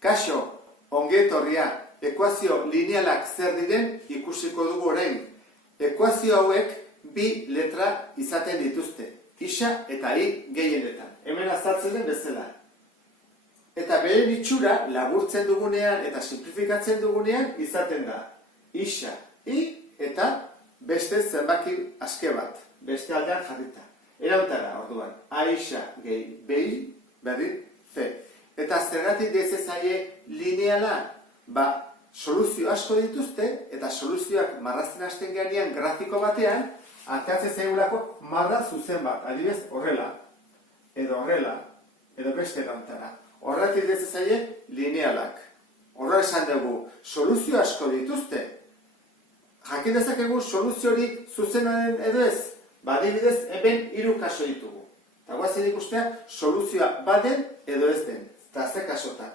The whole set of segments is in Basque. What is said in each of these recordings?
Kaixo, ongi etorria, ekuazio linealak zer diren ikusiko dugu orain. Ekuazio hauek bi letra izaten dituzte, isa eta i gehienetan. Hemen azaltzen den bezala. Eta beren itxura laburtzen dugunean eta simplifikatzen dugunean izaten da. Isa, i eta beste zenbaki aske bat, beste aldean jarrita. Erauntara, orduan, aixa gehi behi, berdin, ze. Eta zergatik dezezaie lineala, soluzio asko dituzte, eta soluzioak marrazten hasten ganean grafiko batean, ateratzen zaigulako marra zuzen bat, adibidez horrela, edo beste erauntara. Horretik dezezaie linealak. Horra esan dugu, soluzio asko dituzte. Jakin dezakegu soluzio hori zuzenaren edo ez, adibidez, hemen 3 kaso ditugu. Eta guazen ikustea, soluzioa baden edo ez den, eta ze kasotan.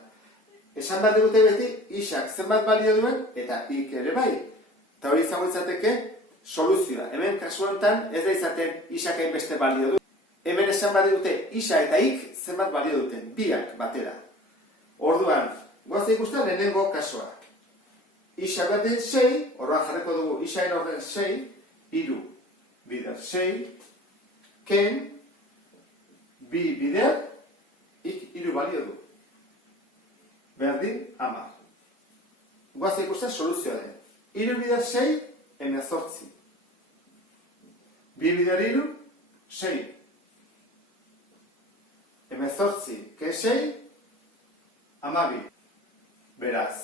Esan bat dute beti, isak zenbat balio duen, eta ik ere bai. Eta hori izango izateke, soluzioa. Hemen kasu honetan ez da izaten isak hainbeste balio du. Hemen esan bat dute, isa eta ik zenbat balio duten, biak batera. Orduan, guazen ikustea lehenengo kasoak. Isa berdin 6, horrean jarriko dugu, isaen horren 6, 3 bider 6, ken, bi bider, ik 3 balio du. Berdin, 10. Guazen ikustea soluzioa den. 3 bider 6, 18. 2 bider 3, 6. 18, ke 6, 12. Beraz,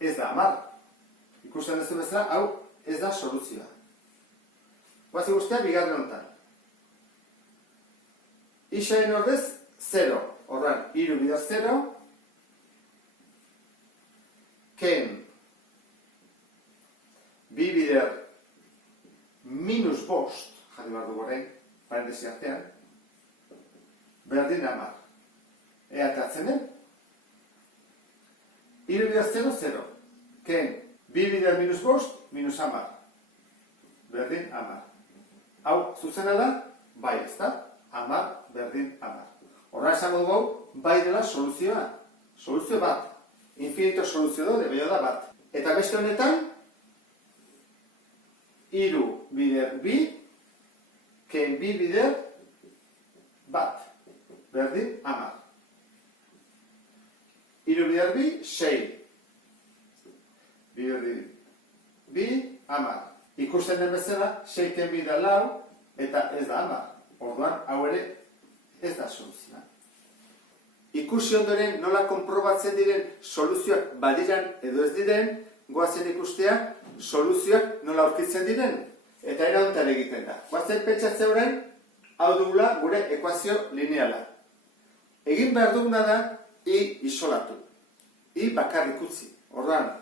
ez da 10. Ikusten duzu bezala, hau ez da soluzioa. Guazen ikustea bigarren honetan. Isaen ordez 0. Horran, 3 bider 0. Ken, bi bider minus bost, jarri behar dugu orain, parentesi artean, berdin 10. Ea atatzen den? 3 bider 0, 0. Ken, bi bider minus bost, minus 10. Berdin 10. Hau, zuzena da, bai ez da, 10, berdin 10. Horra esango dugu, bai dela soluzioa. Soluzio bat. Infinito soluzio dode, bello da bat. Eta beste honetan, 3 bider bi, ken bi bider bat. Berdin 10. 3 bider bi, 6. Bider bi, 10. Ikusten den bezala, 6 ken bi da 4, eta ez da 10. Orduan, hau ere ez da soluzioa. Ikusi ondoren nola konprobatzen diren soluzioak badiran edo ez diren, goazen ikustea soluzioak nola aurkitzen diren. Eta erauntar egiten da. Goazen pentsatzen orain, hau dugula gure ekuazio lineala. Egin behar duguna da, i isolatu. I bakarrik utzi. Orduan,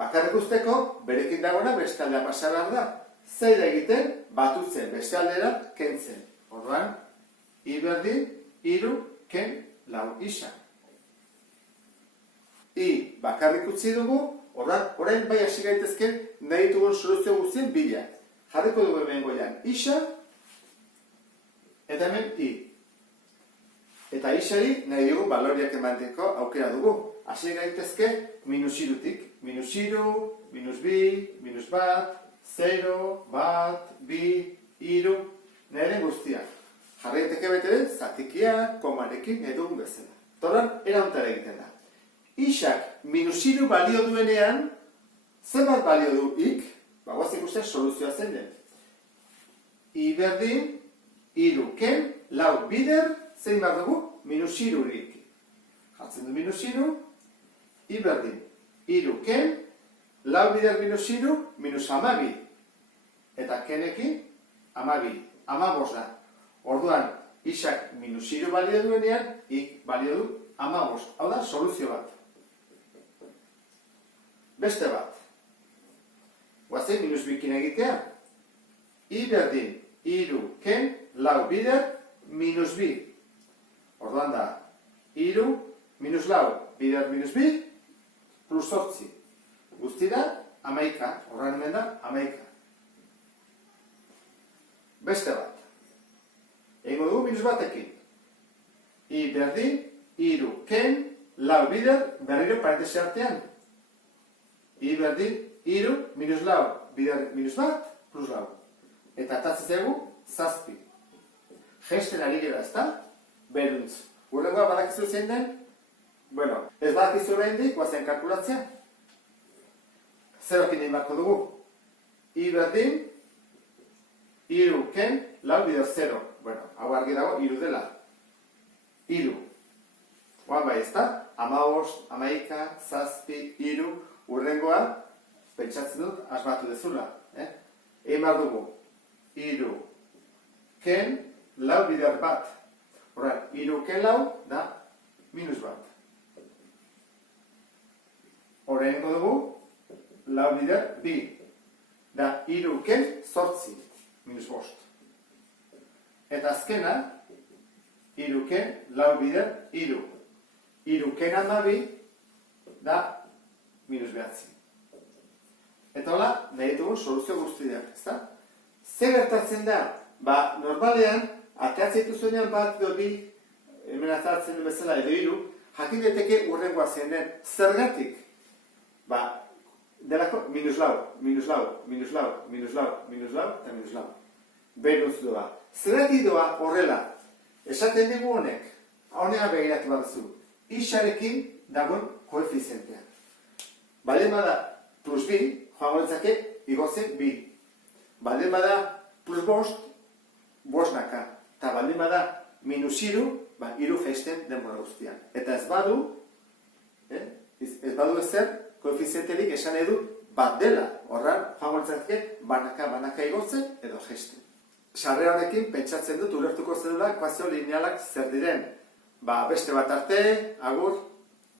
bakarrik usteko, berekin dagoena beste aldea pasa behar da. Zer egiten, batutzen, beste aldera, kentzen. Orduan, i berdin, 3, ken, 4 isa. I bakarrik utzi dugu, orain bai hasi gaitezken nahi ditugun soluzio guztien bila. Jarriko dugu hemen goian isa, eta hemen i. Eta isari nahi dugu baloriak emateko aukera dugu. Hasi gaitezke minus 3-tik. Minus 3, minus 2, minus 1, 0, 1, 2, 3, nahi den guztiak. Jarraiteke bete zatikia, komarekin edugun bezala. Torran, erauntara egiten da. Isak minus 3 balio duenean, zenbat balio du ik? Guazen ikustea soluzioa zen den. I berdin, 3 ken, 4 bider, zein behar dugu? Minus 3 ik. Jartzen du minus 3, i berdin. 3 ken, 4 bider minus 3, minus 12. Eta kenekin, 12. 15 da. Orduan, isak minus 3 balio duenean, ik balio du 15. Hau da, soluzio bat. Beste bat. Guazen minus bikin egitea. I berdin, 3 ken, 4 bider, minus 2. Orduan da, 3, minus 4, bider minus 2, plus 8. Guztira, 11. Horren hemen da, 11. Beste bat. Egingo dugu minus batekin. I berdin, 3 ken, lau bider berriro parentesi artean. I berdin, iru minus lau bider minus bat plus lau. Eta atatzen zaigu, zazpi. Gesten ari gira, ezta? Beruntz. Urrengoa badakizu zein den? Bueno, ez badakizu oraindik, guazen kalkulatzea. Zerokin egin barko dugu. I berdin, iru ken, lau bider zero. Bueno, hau argi dago, iru dela. Iru. Oan bai, ezta? 15, 11, zazpi, iru, urrengoa, pentsatzen dut, asmatu dezula. Egin behar dugu. Iru ken, lau bider bat. Horra, iru ken lau da minus bat. Horra egingo dugu, lau bider bi. Da iru ken zortzi, minus bost. Eta azkena, iru ken lau bider iru. Iru ken amabi da minus behatzi. Eta hola, nahi ditugu soluzio guztiak, ezta? Zer gertatzen da? Ba, normalean, ateatzen dituzuenean bat edo bi, hemen atzartzen den bezala edo hiru, jakin daiteke urrengoa zen den. Zergatik? Ba, delako minus lau, minus lau, minus lau, minus lau, minus lau, eta minus lau. Beruz doa. Zergatik doa horrela? Esaten dugu honek, honea begiratu bat zu. Ixarekin dagoen koefizientea. Bale bada plus bi, joango ditzake igotzen bi. Baldin bada plus bost, bosnaka. Eta baldin bada minus iru, iru jaisten denbora guztian. Eta ez badu, ezer, koefizienterik esan edu bat dela. Horran, joango ditzake banaka igotzen edo jaisten. Sarre honekin pentsatzen dut ulertuko zedula ekuazio linealak zer diren. Beste bat arte, agur.